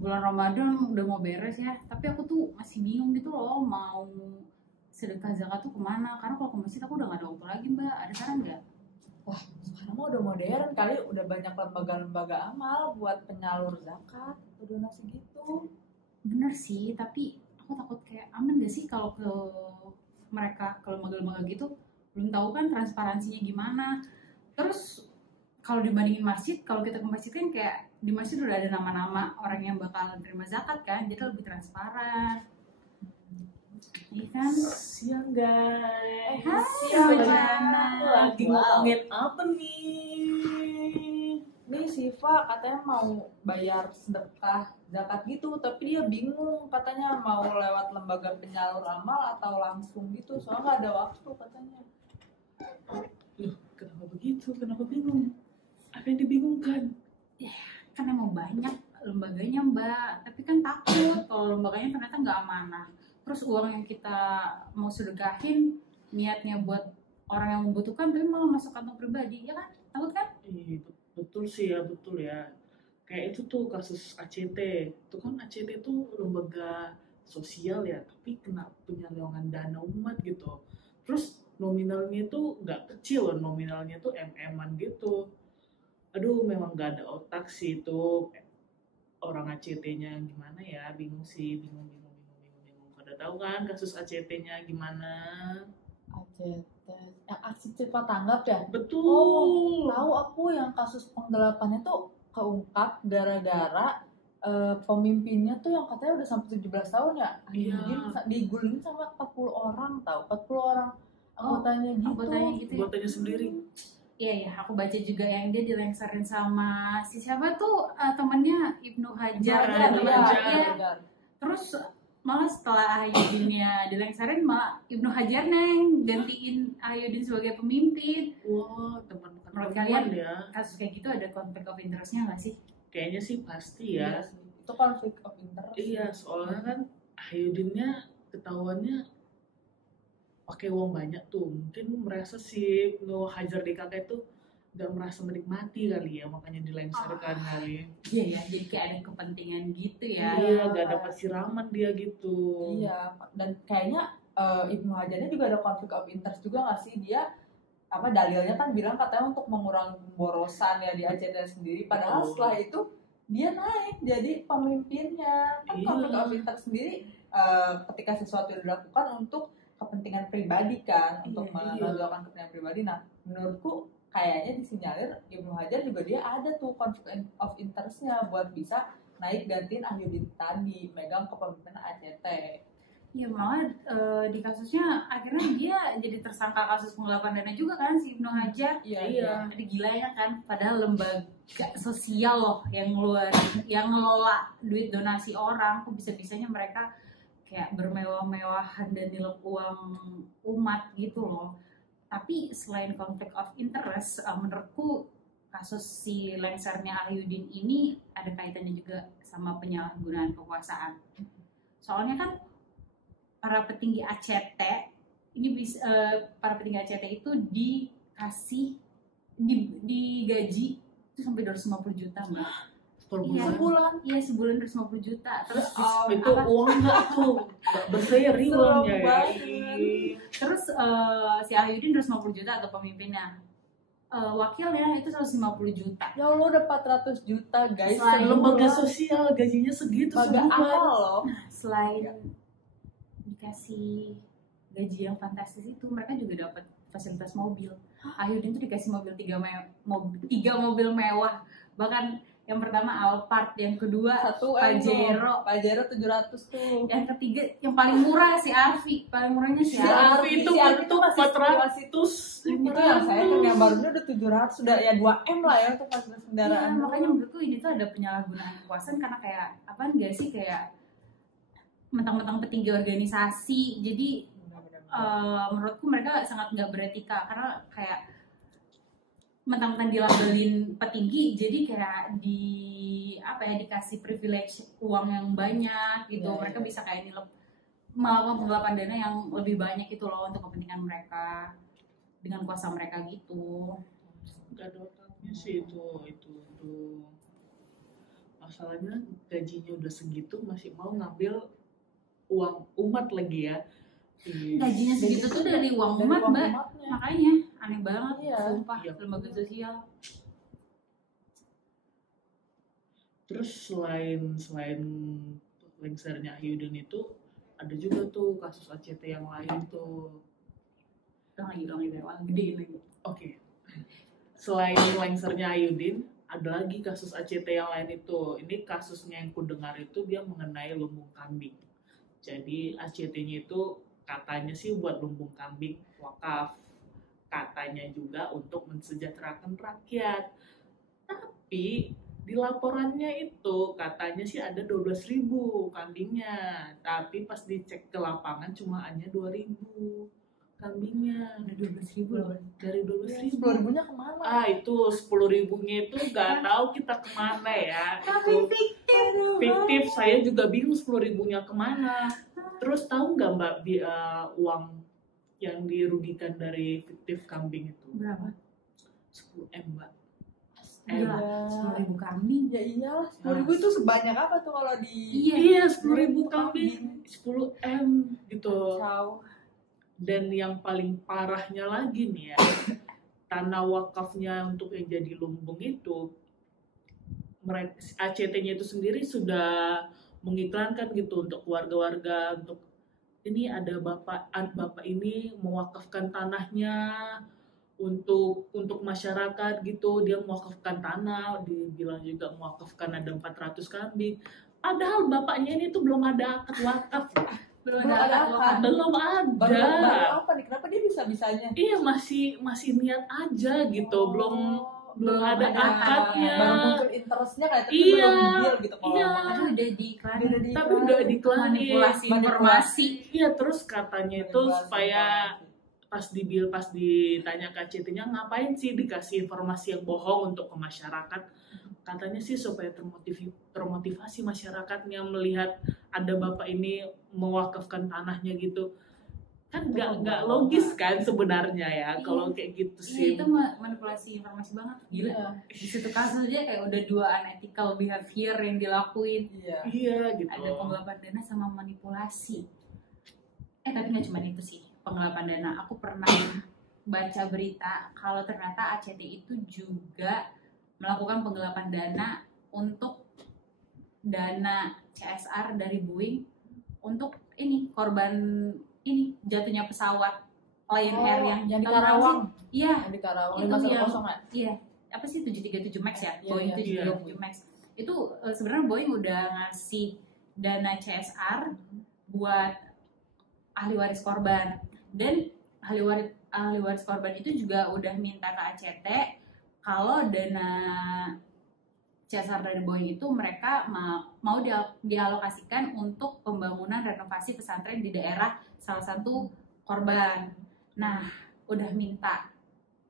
Bulan Ramadan udah mau beres ya, tapi aku tuh masih bingung gitu loh mau sedekah zakat tuh kemana, karena kalau ke masjid aku udah gak ada waktu lagi mbak. Ada saran nggak? Wah, sekarang mah udah modern kali, udah banyak lembaga-lembaga amal buat penyalur zakat atau donasi gitu. Bener sih, tapi aku takut kayak aman gak sih kalau ke mereka, ke lembaga-lembaga gitu, belum tahu kan transparansinya gimana. Terus kalau dibandingin masjid, kalau kita ke masjid kan kayak di masjid udah ada nama-nama orang yang bakal terima zakat kan, jadi lebih transparan. Iya kan? Siang guys. Hai, Siang, Jana. Lagi Wow. ngomongin apa nih? Nih Siva katanya mau bayar sedekah zakat gitu, tapi dia bingung katanya mau lewat lembaga penyalur amal atau langsung gitu, soalnya nggak ada waktu katanya. Loh, kenapa begitu? Kenapa bingung? Apa yang dibingungkan? Kan emang banyak lembaganya mbak, tapi kan takut kalau lembaganya ternyata nggak amanah, terus uang yang kita mau sedekahin niatnya buat orang yang membutuhkan tapi malah masuk kantong pribadi, ya kan? Takut kan? Betul sih ya, betul ya. Kayak itu tuh kasus ACT. Itu kan ACT tuh lembaga sosial ya, tapi kena penyelewengan dana umat gitu. Terus nominalnya tuh nggak kecil loh, nominalnya tuh MM-an gitu. Aduh, memang nggak ada otak sih itu orang ACT-nya gimana ya, bingung sih, bingung. Pada tahu kan kasus ACT-nya gimana? ACT, yang aksi cepat tanggap ya? Betul. Oh, tahu aku yang kasus penggelapannya tuh keungkap gara-gara pemimpinnya tuh yang katanya udah sampai 17 tahun ya. Iya. Digulingin sama 40 orang, tahu 40 orang anggotanya gitu. Anggotanya gitu ya? Anggotanya sendiri. Iya ya, aku baca juga yang dia dilengserin sama si siapa tuh, temennya Ibnu Hajar. Ibnu Hajar. Iya. Terus malah setelah Ahyudinnya dilengserin, malah Ibnu Hajar neng gantiin Ahyudin sebagai pemimpin. Wah, teman Menurut perempuan kalian ya. kasus kayak gitu ada konflik of interest-nya nggak sih? Kayaknya sih pasti ya. Iya sih, itu konflik of interest. Iya, soalnya kan Ahyudinnya ketahuannya pakai uang banyak tuh. Mungkin merasa si Ibnu Hajar di kakek tuh gak merasa menikmati kali ya, makanya dilengserkan kali. Iya ya, jadi kayak ada kepentingan gitu ya. Iya, gak dapat siraman dia gitu. Iya, dan kayaknya Ibnu Hajarnya juga ada konflik of interest juga nggak sih? Dia apa dalilnya kan bilang katanya untuk mengurangi pemborosan ya di ACT sendiri, padahal Betul. setelah itu dia naik jadi pemimpinnya. Kan Iya. konflik of interest sendiri ketika sesuatu dilakukan untuk kepentingan pribadi kan, untuk Iya. menonjolkan kepentingan pribadi. Nah, menurutku kayaknya disinyalir Ibnu Hajar juga dia ada tuh konflik of interest-nya buat bisa naik gantiin Ahyudin tadi megang kepemimpinan ACT. Iya, malah di kasusnya akhirnya dia jadi tersangka kasus penggelapan dana juga kan si Ibnu Hajar. Iya. Jadi gila ya kan, padahal lembaga sosial loh yang ngelola duit donasi orang, kok bisa-bisanya mereka kayak bermewah-mewahan dan nilep uang umat gitu loh. Tapi selain konflik of interest, menurutku kasus si lengsernya Ahyudin ini ada kaitannya juga sama penyalahgunaan kekuasaan. Soalnya kan para petinggi ACT ini para petinggi ACT itu dikasih digaji itu sampai 250 juta mbak. Per Iya. bulan. Iya, sebulan 250 juta. Terus Itu uang nggak tuh, nggak berseri uangnya ya. Terus si Ahyudin 250 juta atau pemimpinnya. Wakilnya itu 150 juta. Ya Allah, udah 400 juta guys. Selain Lembaga sosial gajinya segitu lembaga sebulan. amal loh. Selain dikasih gaji yang fantastis itu, mereka juga dapat fasilitas mobil. Ahyudin tuh dikasih mobil tiga mobil mewah. Bahkan yang pertama Alphard, yang kedua Satu Pajero, Pajero 700 tuh. yang ketiga yang paling murah si Arfi, paling murahnya si Si Arfi. Itu si Arfi tuh masih 400. itu yang saya kan yang barunya udah 700, sudah ya 2M lah ya untuk fasilitas Iya, kendaraan. makanya menurutku ini tuh ada penyalahgunaan kekuasaan, karena kayak apaan gak sih, kayak mentang-mentang petinggi organisasi, jadi menurutku mereka sangat nggak beretika, karena kayak mentang-mentang dilabelin petinggi jadi kayak dikasih privilege uang yang banyak gitu. Ya, mereka ya. bisa kayak melakukan penggelapan dana yang lebih banyak itu loh untuk kepentingan mereka dengan kuasa mereka gitu. Gak ada otaknya sih itu. Masa masalahnya gajinya udah segitu masih mau ngambil uang umat lagi ya. Gajinya segitu tuh dari uang Dari umat, uang Mbak. umatnya. Makanya aneh banget, Iya. sumpah, Iya. lembaga sosial. Terus selain lengsernya Ahyudin itu ada juga tuh kasus ACT yang lain tuh. Lagi gede lagi. Oke. Selain lengsernya Ahyudin, ada lagi kasus ACT yang lain itu. Ini kasusnya yang kudengar itu dia mengenai lumbung kambing. Jadi ACT-nya itu katanya sih buat lumbung kambing wakaf. Katanya juga untuk mensejahterakan rakyat. Tapi di laporannya itu katanya sih ada 12.000 kambingnya. Tapi pas dicek ke lapangan cuma hanya 2.000 kambingnya. Ada 12.000 loh. Dari 12.000. 10.000-nya kemana? Itu 10.000-nya itu nggak tahu kita kemana ya. Tapi Itu fiktif. fiktif, saya juga bingung 10.000-nya kemana. Terus tahu nggak Mbak uang yang dirugikan dari fiktif kambing itu? Berapa? 10 M Mbak. Gila, 10.000 kambing. Ya iyalah, 10.000 itu sebanyak apa tuh kalau di Iya. Iya 10.000 kambing, 10 M gitu. Kacau. Dan yang paling parahnya lagi nih ya, tanah wakafnya untuk yang jadi lumbung itu, mereka ACT-nya itu sendiri sudah mengiklankan gitu untuk warga-warga, untuk ini ada bapak ini mewakafkan tanahnya untuk masyarakat gitu, dia mewakafkan tanah, dibilang juga mewakafkan ada 400 kambing. Padahal bapaknya ini tuh belum ada akad wakaf. Belum Belum ada ada akad akad. wakaf. Belum Baru ada. apa nih? Kenapa dia bisa-bisanya? Iya masih niat aja gitu, belum ada ada akadnya. Baru muncul interestnya kayak tapi Iya, belum deal gitu kalau iya. ngomongnya. Tapi udah diiklanin. Tapi udah diiklanin. Manipulasi informasi. Iya terus katanya itu supaya pas ditanya ke CT-nya ngapain sih dikasih informasi yang bohong untuk ke masyarakat, katanya sih supaya termotivasi masyarakatnya melihat ada bapak ini mewakafkan tanahnya gitu. Kan nggak logis kan sebenarnya ya kalau kayak gitu Iya, sih. itu manipulasi informasi banget. Gila. Iya. Di situ kasus aja kayak udah 2 unethical behavior yang dilakuin. Iya. Gitu. Ada penggelapan dana sama manipulasi. Tapi nggak cuma itu sih penggelapan dana. Aku pernah baca berita kalau ternyata ACT itu juga melakukan penggelapan dana untuk dana CSR dari Boeing untuk ini korban ini jatuhnya pesawat Lion Air yang di tahu Karawang. sih? Iya, Yang di Karawang Itu 510 kan? iya. Apa sih 737 Max ya? Iya, Boeing iya. 737 Max. Itu sebenarnya Boeing udah ngasih dana CSR buat ahli waris korban, dan ahli waris korban itu juga udah minta ke ACT kalau dana CSR dari Boeing itu mereka mau dialokasikan untuk pembangunan renovasi pesantren di daerah salah satu korban. Nah, udah minta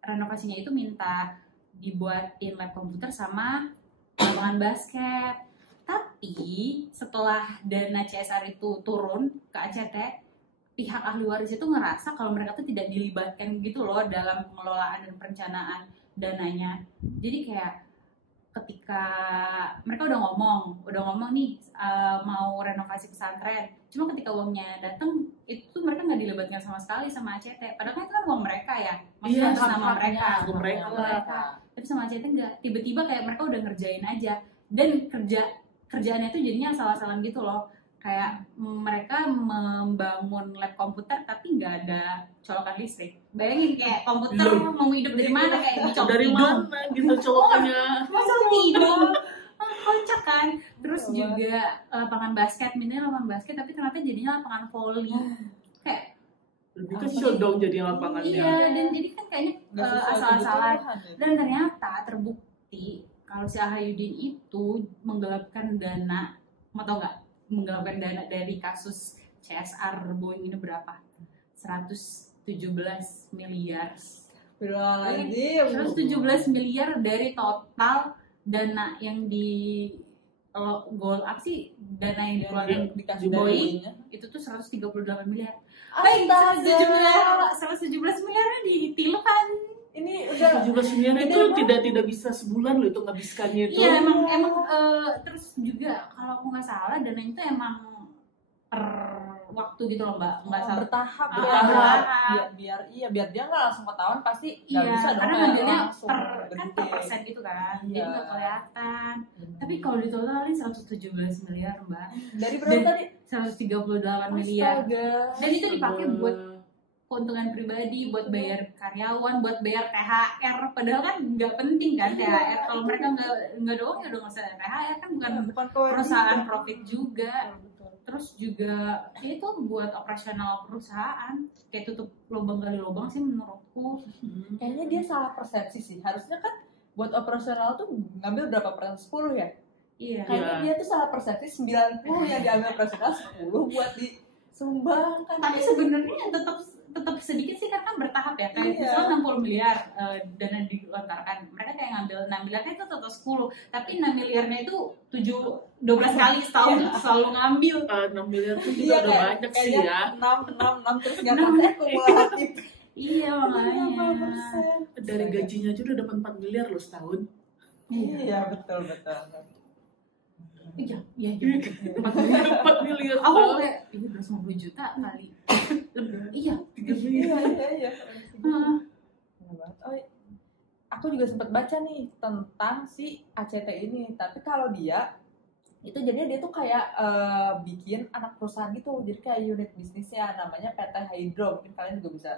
renovasinya itu minta dibuatin lab komputer sama lapangan basket. Tapi setelah dana CSR itu turun ke ACT, pihak ahli waris itu ngerasa kalau mereka tuh tidak dilibatkan gitu loh dalam pengelolaan dan perencanaan dananya. Jadi kayak ketika mereka udah ngomong nih mau renovasi pesantren, cuma ketika uangnya datang itu tuh mereka nggak dilibatkan sama sekali sama ACT. Padahal kan itu kan uang mereka ya, maksudnya Iya, sama mereka, hak mereka. Tapi sama ACT enggak. Tiba-tiba kayak mereka udah ngerjain aja, dan kerjaannya tuh jadinya salah-salah gitu loh. Kayak mereka membangun lab komputer tapi nggak ada colokan listrik. Bayangin kayak komputer mau hidup dari mana, kayak dicolok Dari hidung. mana gitu colokannya? Masa hidung? Kocak kan. Terus juga lapangan basket, mintanya lapangan basket tapi ternyata jadinya lapangan volley. Kayak Lebih kecil dong jadi lapangannya. iya, dan jadi kan kayaknya Nggak sesuai asal-asalan. kebutuhan ya. Dan ternyata terbukti kalau si Ahyudin itu menggelapkan dana, mau tau nggak? Menggelapkan dana dari kasus CSR Boeing ini berapa? 117 miliar. Astagfirullahaladzim. 117 miliar dari total dana yang di goal up sih, dana yang dikeluarkan Dikasih Boeing Boeing. itu tuh 138 miliar. Astaga. 117 miliarnya ditilukan. Ini udah 17 miliar gede itu banget. tidak bisa sebulan loh itu ngabiskannya itu. Iya emang terus juga kalau aku nggak salah dananya itu emang per waktu gitu loh mbak, nggak salah. bertahap Bertahap. biar dia nggak langsung ketahuan, pasti nggak Iya, bisa dong karena kayak ngambilnya langsung kan per gede. persen gitu kan, jadi Iya. nggak kelihatan. Bener. Tapi kalau ditotalin 117 miliar mbak, dari berapa Dan- tadi? 138 miliar. Astaga. Dan itu dipakai buat keuntungan pribadi, buat bayar karyawan, buat bayar THR. Padahal kan nggak penting kan THR. Kalau mereka nggak doang ya udah nggak usah THR kan, bukan bukan perusahaan profit juga. Betul. Terus juga ya itu buat operasional perusahaan, kayak tutup lubang kali lubang sih menurutku. Kayaknya dia salah persepsi sih. Harusnya kan buat operasional tuh ngambil berapa persen? 10 ya? Iya. Kayaknya Iya. dia tuh salah persepsi, 90 yang diambil operasional, 10 buat disumbangkan. Tapi sebenarnya tetap sedikit sih kan bertahap ya, kayak Iya. misalnya 60 miliar dana dilontarkan, mereka kayak ngambil 6 miliarnya itu tetap 10, tapi 6 miliarnya itu 12 kali setahun selalu ngambil. 6 miliar itu juga Iya, udah banyak sih ya. 6 terus nggak pakai kumulatif. Iya makanya. 5%. Dari gajinya aja udah dapat 4 miliar loh setahun. Iya, betul. Iya, iya, iya. 4 miliar. 4 miliar. Aku setahun. kayak, ini 250 juta kali. Iya. 3 miliar. Iya. Heeh. Bener banget. Oh, aku juga sempat baca nih tentang si ACT ini. Tapi kalau dia itu jadinya dia tuh kayak bikin anak perusahaan gitu. Jadi kayak unit bisnisnya namanya PT Hydro. Mungkin kalian juga bisa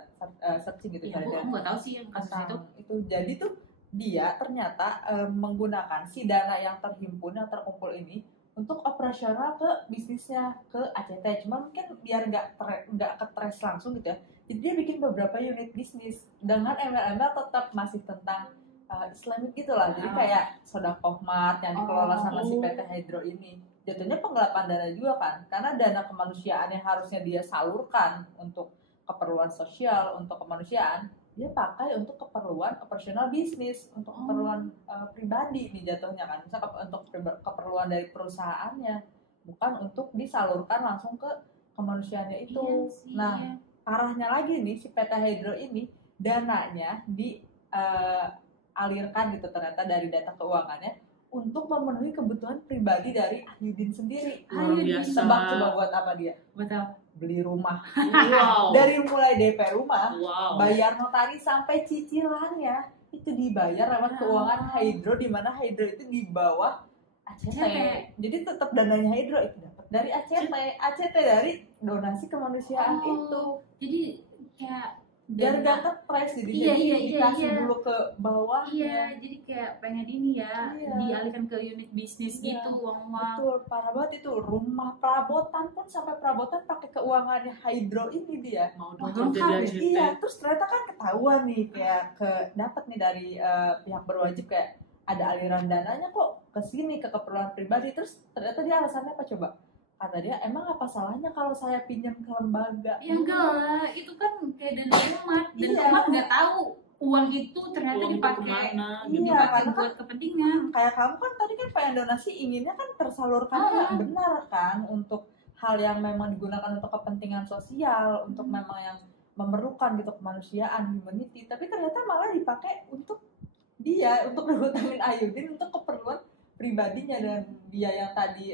searching gitu Iya, kalian. aku nggak tahu sih yang kasus itu. Itu. Jadi tuh dia ternyata menggunakan si dana yang terhimpun, yang terkumpul ini untuk operasional ke bisnisnya, ke ACT. Cuma mungkin biar nggak ke-trace langsung gitu ya. Jadi dia bikin beberapa unit bisnis dengan embel-embel tetap masih tentang Islamic gitu lah. Jadi kayak Sodakoh Mart yang dikelola sama si PT Hydro ini. Jatuhnya penggelapan dana juga kan. Karena dana kemanusiaan yang harusnya dia salurkan untuk keperluan sosial, untuk kemanusiaan, dia pakai untuk keperluan operasional bisnis, untuk keperluan pribadi nih jatuhnya kan. Bisa untuk keperluan dari perusahaannya, bukan untuk disalurkan langsung ke kemanusiaannya itu. Iya sih, Nah, iya. parahnya lagi nih si PT Hydro ini dananya dialirkan gitu ternyata dari data keuangannya untuk memenuhi kebutuhan pribadi dari Ahyudin sendiri. Luar Ayo, biasa. Tebak coba buat apa dia? Betul. Beli rumah. Wow. Dari mulai DP rumah, Wow. bayar notaris sampai cicilannya itu dibayar lewat keuangan Hydro, di mana Hydro itu di bawah ACT. Jadi tetap dananya Hydro itu dapat dari ACT. ACT dari donasi kemanusiaan itu. Jadi kayak Biar gak ke-trace jadi Iya, dikasih iya. dulu ke bawah. Iya, jadi kayak pengen ini ya, Iya. dialihkan ke unit bisnis Iya, gitu uang-uang. Betul, parah banget itu. Rumah perabotan pun sampai perabotan pakai keuangannya Hydro ini dia. Mau Wah, dong kerja di lengkap. ACT. Iya, terus ternyata kan ketahuan nih kayak dapat nih dari pihak berwajib kayak ada aliran dananya kok ke sini ke keperluan pribadi. Terus ternyata dia alasannya apa coba? Kata dia, emang apa salahnya kalau saya pinjam ke lembaga? Ya enggak lah, itu kan kayak dana umat, dan Iya. umat nggak tahu uang itu ternyata Uang itu dipakai kemana, Iya, gitu. dipakai karena kan buat kepentingan. kayak kamu kan tadi kan pengen donasi inginnya kan tersalurkan benar kan untuk hal yang memang digunakan untuk kepentingan sosial, untuk memang yang memerlukan gitu kemanusiaan, humanity, tapi ternyata malah dipakai untuk dia, untuk ngutangin Ahyudin untuk keperluan pribadinya, dan dia yang tadi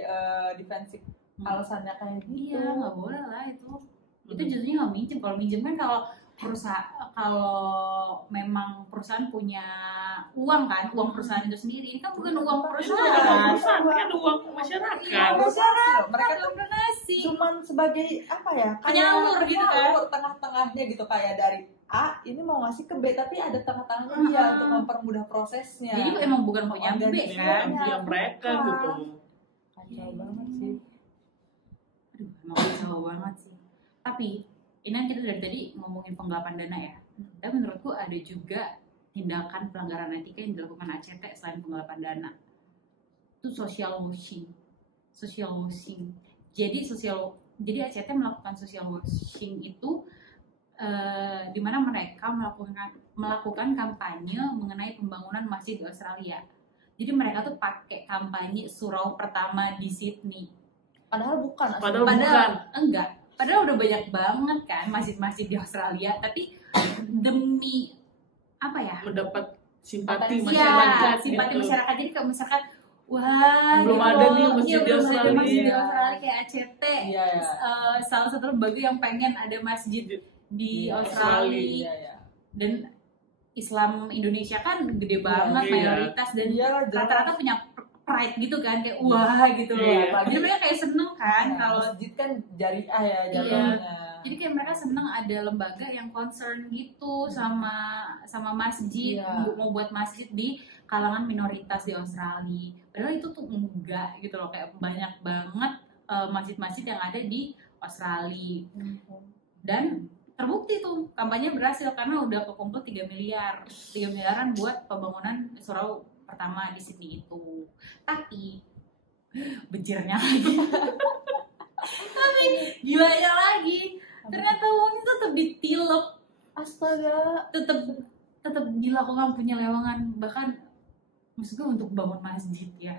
defensif alasannya kayak gitu. Iya, nggak boleh lah itu. Itu jadinya nggak minjem. Kalau minjem kan kalau memang perusahaan punya uang kan, uang perusahaan itu sendiri. Ini kan bukan uang perusahaan. Iya, Kan? Perusahaan kan uang masyarakat. Masyarakat, mereka tuh donasi. cuman sebagai apa ya, kayak Penyalur gitu kan. penyalur, tengah-tengahnya gitu, kayak dari A ini mau ngasih ke B tapi ada tengah-tengahnya dia untuk mempermudah prosesnya. Jadi emang bukan punya B Organisasi. kan? Dia mereka gitu. Kacau banget sih. Aduh, emang kacau banget sih. Tapi ini kan kita dari tadi ngomongin penggelapan dana ya. Tapi menurutku ada juga tindakan pelanggaran etika yang dilakukan ACT selain penggelapan dana. Itu social washing. Social washing. Jadi ACT melakukan social washing itu di mana mereka melakukan kampanye mengenai pembangunan masjid di Australia. Jadi mereka tuh pakai kampanye surau pertama di Sydney. Padahal bukan. Enggak. Padahal udah banyak banget kan masjid-masjid di Australia, tapi demi apa ya, mendapat simpati Atensi. masyarakat ya, simpati gitu. masyarakat. Jadi kalau misalkan wah Belum gitu ada loh. nih masjid Iya, di belum ada Australia. masjid di Australia kayak ACT. Iya, ya. Salah satu lembaga yang pengen ada masjid di Australia. Iya, ya. Dan Islam Indonesia kan gede banget, iya. mayoritas, dan Iyalah, rata-rata punya pride gitu kan, kayak wah gitu loh. Iya. Jadi mereka kayak seneng kan kalau masjid kan jariah ya Iya. jatuhnya. jadi kayak mereka seneng ada lembaga yang concern gitu sama masjid, Iya. mau buat masjid di kalangan minoritas di Australia. Padahal itu tuh enggak gitu loh, kayak banyak banget masjid-masjid yang ada di Australia. Dan terbukti tuh kampanye berhasil karena udah kekumpul 3 miliaran buat pembangunan surau pertama di Sydney itu. Tapi bejirnya lagi. Tapi gilanya lagi, ternyata uangnya tetap ditilep, Astaga. tetap dilakukan penyelewengan, bahkan maksud gue untuk bangun masjid ya.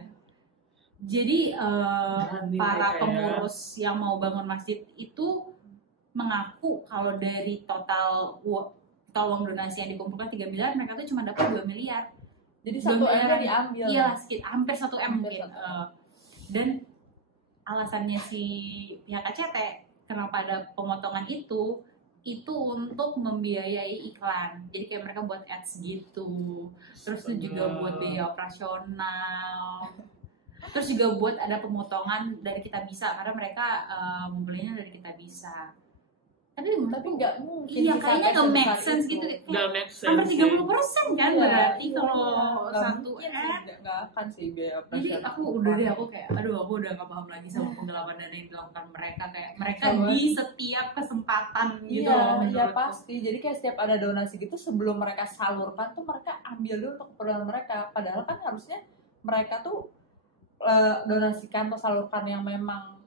Jadi Berani para mereka ya. pengurus yang mau bangun masjid itu mengaku kalau dari total uang donasi yang dikumpulkan 3 miliar, mereka tuh cuma dapat 2 miliar. Jadi 2 1 M miliaran. diambil. Iya, hampir 1 M Hampir mungkin. 1 M. Dan alasannya si pihak ACT kenapa ada pemotongan itu untuk membiayai iklan. Jadi kayak mereka buat ads gitu. Terus itu juga buat biaya operasional. Terus juga buat ada pemotongan dari Kita Bisa karena mereka membelinya dari Kita Bisa. Tapi nggak mungkin. iya, bisa kayaknya kayak nggak make sebesar sense itu. gitu. Nggak make sense Hampir sih. 30% kan Iya, berarti iya, kalau nggak satu mungkin ad. sih, nggak akan sih biaya Jadi operasional. aku udah deh, aku kayak aduh, aku udah gak paham lagi sama penggelapan dana yang dilakukan mereka. Kayak mereka Sama. di setiap kesempatan gitu Iya, loh, iya menurutku. pasti. Jadi kayak setiap ada donasi gitu sebelum mereka salurkan tuh mereka ambil dulu untuk keperluan mereka. Padahal kan harusnya mereka tuh donasikan atau salurkan yang memang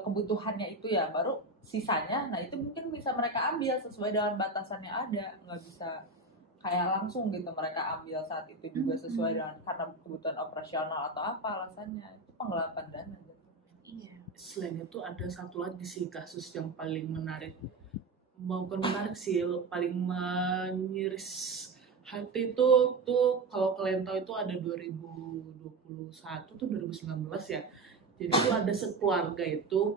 kebutuhannya itu ya, baru sisanya. Nah itu mungkin bisa mereka ambil sesuai dengan batasan yang ada, nggak bisa kayak langsung gitu mereka ambil saat itu juga sesuai dengan karena kebutuhan operasional atau apa alasannya. Itu penggelapan dana gitu. Iya. Selain itu ada satu lagi sih kasus yang paling menarik, bukan menarik sih, paling menyiris hati tuh kalau kalian tahu itu ada 2021 tuh 2019 ya. Jadi tuh ada sekeluarga itu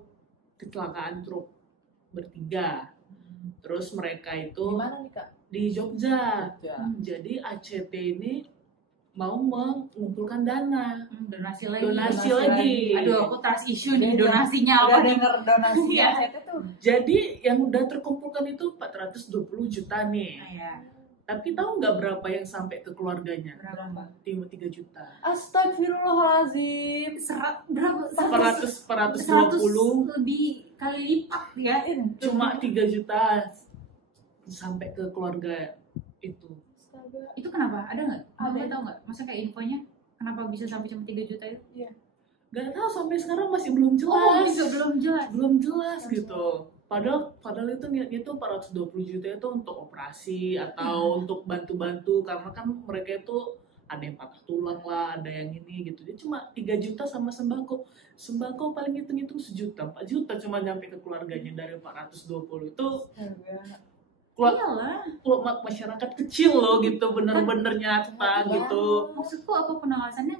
kecelakaan truk bertiga. Terus mereka itu Di mana nih Kak? di Jogja. Ya. Jadi ACT ini mau mengumpulkan dana. Donasi lagi. Donasi lagi. Aduh, aku trust issue nih Udah donasinya Udah apa nih? denger donasi Iya. ACT tuh. Jadi yang udah terkumpulkan itu 420 juta nih. Iya. Tapi tahu nggak berapa yang sampai ke keluarganya? Berapa? 3 juta. Astagfirullahaladzim. Berapa? 420 lebih kali lipat ya. cuma 3 juta sampai ke keluarga itu. Astaga. Itu kenapa? Ada nggak? Ada. Kamu tahu nggak? Masa kayak infonya kenapa bisa sampai cuma 3 juta itu? Gak tahu sampai sekarang masih belum Oh, jelas. juga belum jelas. Belum jelas gitu. Padahal itu niatnya tuh 420 juta itu untuk operasi atau untuk bantu-bantu karena kan mereka itu ada yang patah tulang lah, ada yang ini gitu. Dia cuma 3 juta sama sembako. Sembako paling hitung-hitung 1 juta, 4 juta cuma nyampe ke keluarganya dari 420 itu. Iyalah. Masyarakat kecil loh gitu, bener-bener nyata gitu. Maksudku apapun alasannya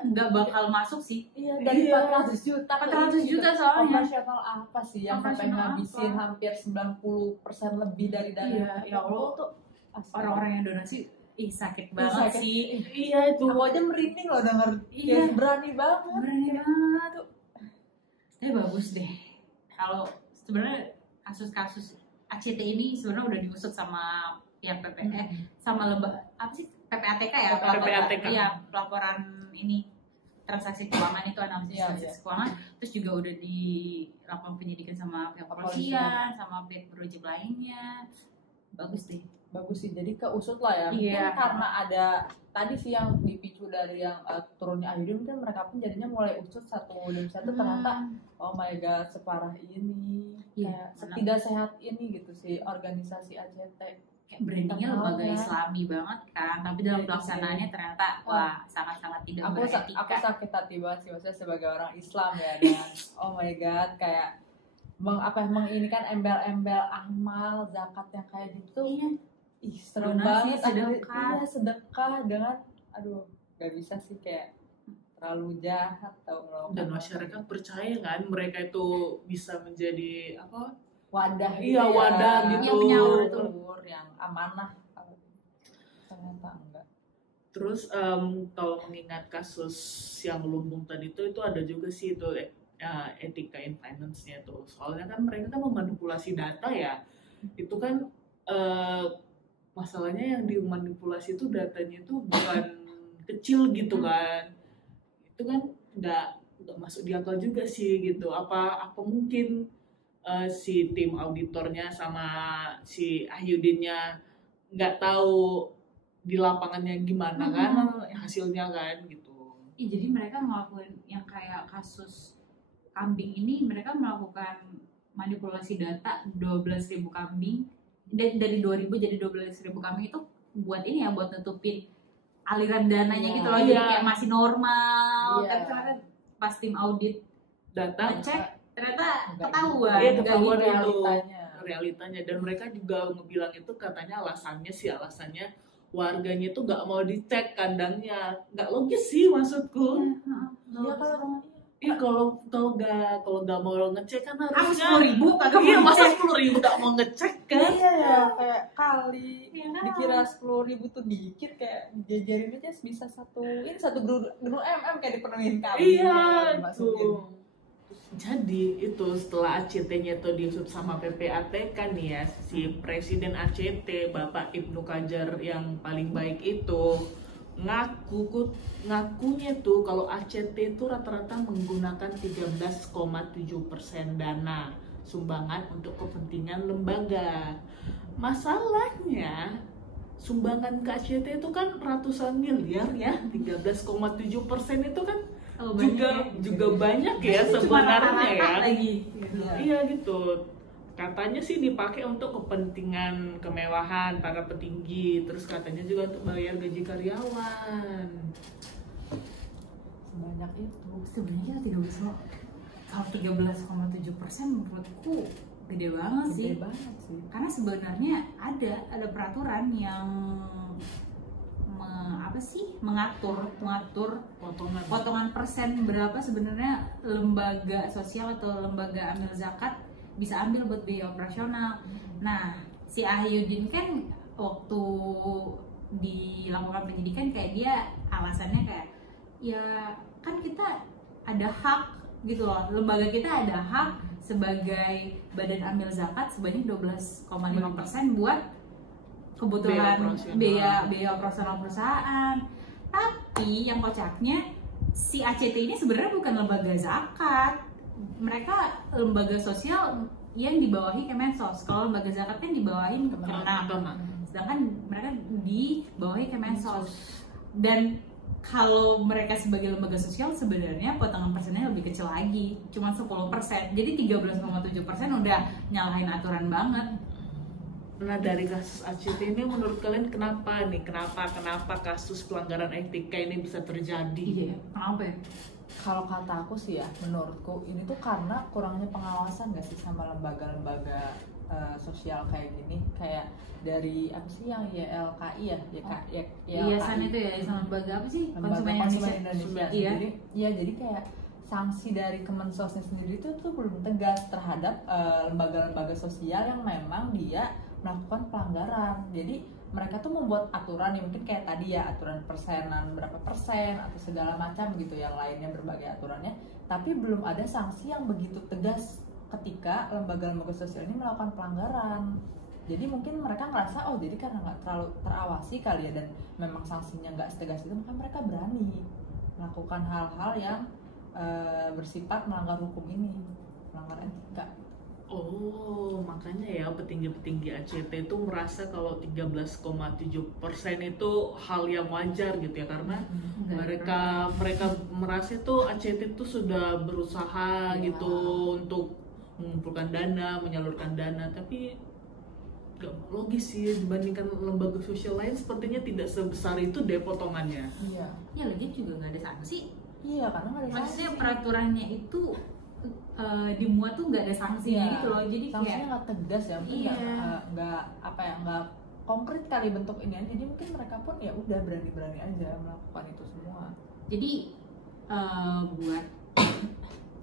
nggak bakal masuk sih. Iya, dari Iya. 400 juta. 400 juta soalnya. Operasional apa sih yang sampai Operasional ngabisin apa? hampir 90% lebih dari dana Iya, yang ya Allah. tuh astaga. Orang-orang yang donasi, sakit banget sakit. sih. Iya itu. Aku aja merinding loh denger. Iya. Ya, berani banget. Berani banget. Tapi bagus deh. Kalau sebenarnya kasus-kasus ACT ini sebenarnya udah diusut sama pihak sama lembaga apa sih, PPATK ya, PPATK. Iya, pelaporan ini transaksi keuangan itu, analisis Iya, transaksi keuangan. Terus juga udah dilakukan penyidikan sama pihak kepolisian, sama pihak berwajib lainnya. Bagus deh. Bagus sih, jadi keusut lah ya. Iya. Mungkin karena ada tadi sih yang dipicu dari yang turunnya Ayudin, kan mereka pun jadinya mulai usut satu demi satu, ternyata oh my god separah ini, Iya, kayak tidak sehat ini gitu sih organisasi ACT. kayak brandingnya lembaga Kenapa? Islami banget kan, tapi dalam Iya, pelaksanaannya ternyata wah sangat-sangat tidak Aku beretika. sakit hati banget sih, maksudnya sebagai orang Islam ya, dengan oh my god kayak menginikan embel-embel amal zakat yang kayak gitu. Iya. ih serem Donasi, banget. sedekah. Iya, sedekah dengan aduh nggak bisa sih, kayak terlalu jahat tau loh. Dan masyarakat percaya kan mereka itu bisa menjadi apa? Wadah Iya, ya. wadah gitu. Yang penyaur itu. Penyaur yang amanah. Ternyata enggak. Terus kalau mengingat kasus yang lumbung tadi itu ada juga sih itu etika in finance-nya tuh. Soalnya kan mereka kan memanipulasi data ya. Itu kan masalahnya yang dimanipulasi itu datanya itu bukan kecil gitu kan. Itu kan nggak masuk di akal juga sih gitu. Apa mungkin si tim auditornya sama si Ahyudinnya nggak tahu di lapangannya gimana kan hasilnya kan gitu. Jadi mereka ngelakuin yang kayak kasus kambing ini, mereka melakukan manipulasi data 12.000 kambing dari 2.000 jadi 12.000 kambing itu buat ini ya, buat nutupin aliran dananya gitu loh. Jadi kayak masih normal. Tapi ternyata pas tim audit data ngecek ternyata ketahuan. Iya, ketahuan gitu. realitanya. Dan mereka juga ngebilang itu katanya alasannya warganya tuh nggak mau dicek kandangnya. Nggak logis sih maksudku. Iya, kalau nggak mau ngecek kan harusnya 10.000 kagak iya, mau masa ngecek. 10.000 nggak mau ngecek kan? iya ya, kayak kali Iya kan? dikira 10.000 tuh dikit, kayak jajarin aja bisa satu gedung kayak dipenuhin kambing. Iya, dimasukin. tuh. Jadi itu setelah ACT-nya itu diusut sama PPATK nih ya, si Presiden ACT Bapak Ibnu Kajar yang paling baik itu ngakunya tuh kalau ACT itu rata-rata menggunakan 13,7% dana sumbangan untuk kepentingan lembaga. Masalahnya sumbangan ke ACT itu kan ratusan miliar ya, 13,7% itu kan juga banyak ya sebenarnya ya. Lagi. Iya gitu. Katanya sih dipakai untuk kepentingan kemewahan para petinggi, terus katanya juga untuk bayar gaji karyawan. Sebanyak itu. Sebenarnya tidak bisa. Kalau 13,7% menurutku gede banget sih. Gede banget sih. Karena sebenarnya ada peraturan yang mengatur potongan persen berapa sebenarnya lembaga sosial atau lembaga amil zakat bisa ambil buat biaya operasional. Nah, si Ahyudin kan waktu dilakukan penyidikan kayak dia alasannya kayak ya kan kita ada hak gitu loh, lembaga kita ada hak sebagai badan amil zakat sebanyak 12,5% buat kebutuhan biaya operasional perusahaan. Tapi yang kocaknya si ACT ini sebenarnya bukan lembaga zakat, mereka lembaga sosial yang dibawahi Kemensos. Kalau lembaga zakat kan dibawahi Kemenak, sedangkan mereka dibawahi Kemensos. Dan kalau mereka sebagai lembaga sosial sebenarnya potongan persennya lebih kecil lagi, cuma 10%. Jadi 13,7% udah nyalahin aturan banget. Nah, dari kasus ACT ini menurut kalian kenapa kasus pelanggaran etika ini bisa terjadi? Iya, kenapa ya? Kalau kata aku sih ya, menurutku ini tuh karena kurangnya pengawasan gak sih sama lembaga-lembaga sosial kayak gini. Kayak dari apa sih yang YLKI ya? Yayasan itu ya, sama lembaga apa sih? Konsumen Indonesia. Iya. Jadi kayak sanksi dari Kemensosnya sendiri itu tuh belum tegas terhadap lembaga-lembaga sosial yang memang dia melakukan pelanggaran. Jadi mereka tuh membuat aturan yang mungkin kayak tadi ya, aturan persenan berapa persen atau segala macam gitu, yang lainnya berbagai aturannya, tapi belum ada sanksi yang begitu tegas ketika lembaga-lembaga sosial ini melakukan pelanggaran. Jadi mungkin mereka ngerasa oh jadi karena nggak terlalu terawasi kali ya, dan memang sanksinya nggak setegas itu, maka mereka berani melakukan hal-hal yang bersifat melanggar hukum ini, melanggar etika. Oh, makanya ya petinggi-petinggi ACT itu merasa kalau 13,7% itu hal yang wajar gitu ya, karena mereka merasa itu ACT itu sudah berusaha gitu untuk mengumpulkan dana, menyalurkan dana, tapi gak logis sih dibandingkan lembaga sosial lain, sepertinya tidak sebesar itu deh potongannya. Iya. Ya lagi juga nggak ada sanksi. Iya, karena nggak ada sanksi. Maksudnya peraturannya itu dimuat tuh nggak ada sanksinya gitu loh, jadi sanksinya kayak nggak tegas ya, mungkin nggak konkret kali bentuk ini, jadi mungkin mereka pun ya udah berani-berani aja melakukan itu semua. Jadi buat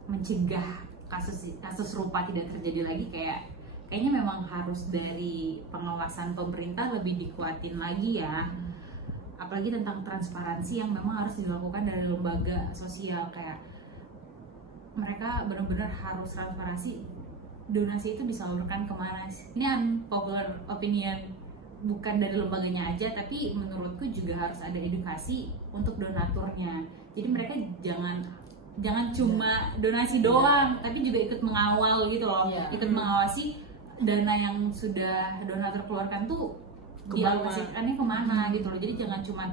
mencegah kasus serupa tidak terjadi lagi, kayaknya memang harus dari pengawasan pemerintah lebih dikuatin lagi ya. Apalagi tentang transparansi yang memang harus dilakukan dari lembaga sosial, kayak mereka benar-benar harus transparansi donasi itu disalurkan kemana sih. Ini unpopular opinion, bukan dari lembaganya aja, tapi menurutku juga harus ada edukasi untuk donaturnya. Jadi mereka jangan cuma donasi doang, tapi juga ikut mengawal gitu loh, ikut mengawasi dana yang sudah donatur keluarkan tuh dialokasikannya kemana gitu loh. Jadi jangan cuma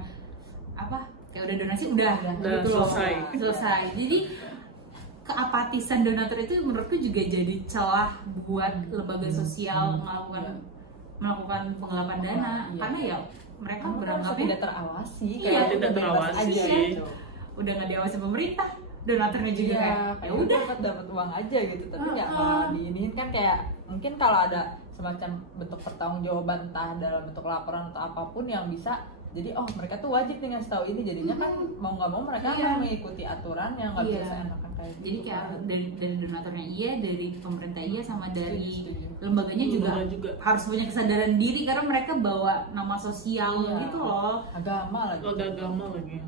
kayak udah donasi udah gitu loh, selesai. Jadi keapatisan donatur itu menurutku juga jadi celah buat lembaga sosial melakukan penggelapan dana, karena ya mereka beranggapannya tidak terawasi, tidak terawasi gitu. Udah nggak diawasi pemerintah, donaturnya juga ya udah dapat uang aja gitu, tapi nggak malah diiniin kan. Kayak mungkin kalau ada semacam bentuk pertanggungjawaban entah dalam bentuk laporan atau apapun yang bisa, jadi mereka tuh wajib nih ngasih tahu ini, jadinya kan mau nggak mau mereka akan mengikuti aturan yang nggak bisa enakan kayak gitu. Jadi kayak dari donaturnya iya, dari pemerintah iya, sama dari lembaganya juga harus punya kesadaran diri, karena mereka bawa nama sosial gitu loh, agama lagi.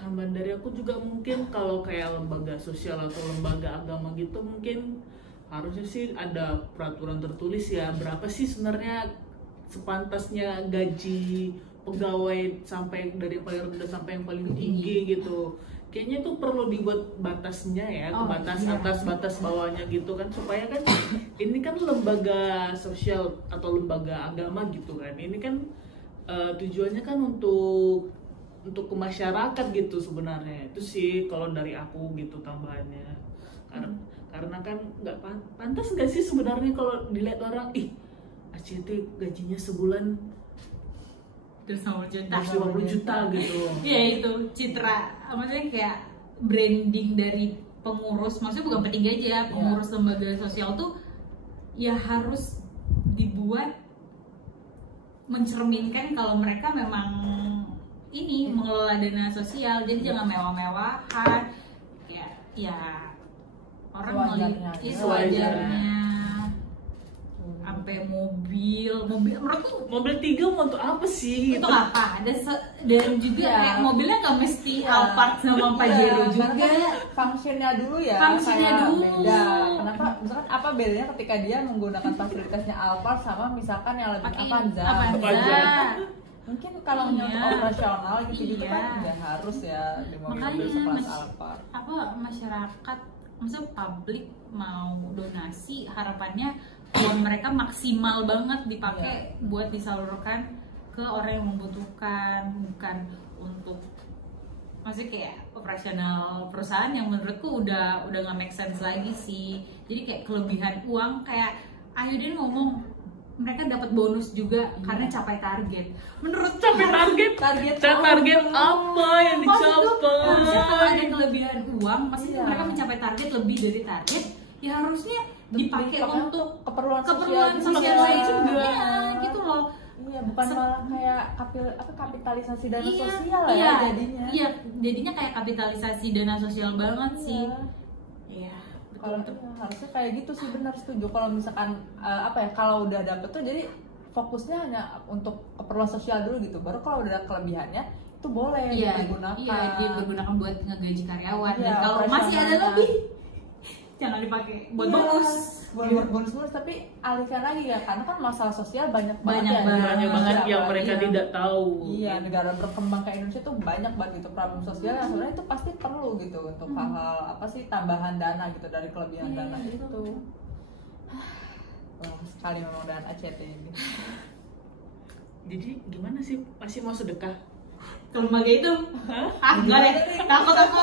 Tambahan dari aku juga mungkin kalau kayak lembaga sosial atau lembaga agama gitu, mungkin harusnya sih ada peraturan tertulis ya, berapa sih sebenarnya sepantasnya gaji pegawai, sampai dari paling rendah sampai yang paling tinggi gitu. Kayaknya itu perlu dibuat batasnya ya, batas atas batas bawahnya gitu kan, supaya kan ini kan lembaga sosial atau lembaga agama gitu kan, ini kan tujuannya kan untuk ke masyarakat gitu sebenarnya. Itu sih kalau dari aku gitu tambahannya. Karena kan nggak pantas nggak sih sebenarnya kalau dilihat orang, ACT gajinya sebulan 250 juta gitu. Iya, itu citra, maksudnya kayak branding dari pengurus, maksudnya bukan petinggi aja, pengurus lembaga sosial tuh ya harus dibuat mencerminkan kalau mereka memang ini mengelola dana sosial. Jadi jangan mewah-mewahan, ya orang ngelihat sewajarnya. Sampai mobil menurutku mobil 3 mau untuk apa sih? Untuk apa? Dan juga kayak mobilnya nggak mesti Alphard sama Pajero juga. Fungsinya dulu ya. Beda. Kenapa? Misalkan apa bedanya ketika dia menggunakan fasilitasnya Alphard sama misalkan yang lebih Avanza? Mungkin kalau untuk operasional gitu kan nggak harus ya di mobil sekelas Alphard. Masyarakat, maksudnya publik mau donasi, harapannya uang mereka maksimal banget dipakai buat disalurkan ke orang yang membutuhkan, bukan untuk maksudnya kayak operasional perusahaan yang menurutku udah nggak make sense lagi sih. Jadi kayak kelebihan uang, kayak Ayu dia ngomong mereka dapat bonus juga karena capai target. Menurut target apa yang dicapai? Maksudnya kalau ada kelebihan uang, maksudnya mereka mencapai target lebih dari target, ya harusnya dipakai untuk keperluan sosial lain juga. Gitu loh. Iya, bukan malah kayak kapitalisasi dana sosial ya jadinya. Iya, jadinya kayak kapitalisasi dana sosial banget sih. Iya, betul. Harusnya kayak gitu sih, benar, setuju. Kalau misalkan kalau udah dapet tuh jadi fokusnya hanya untuk keperluan sosial dulu gitu. Baru kalau udah ada kelebihannya itu boleh digunakan. Iya, dia digunakan buat ngegaji karyawan. Dan kalau masih ada lebih, jangan dipakai buat bonus. Buat bonus, tapi alihkan lagi ya, karena kan masalah sosial banyak banget yang mereka tidak tahu. Iya, negara berkembang kayak Indonesia tuh banyak banget gitu problem sosial yang sebenarnya itu pasti perlu gitu untuk hal-hal tambahan dana gitu dari kelebihan dana itu. Wah, sekali memang dengan ACT ini. Jadi gimana sih, masih mau sedekah ke lembaga itu? Enggak deh, takut aku.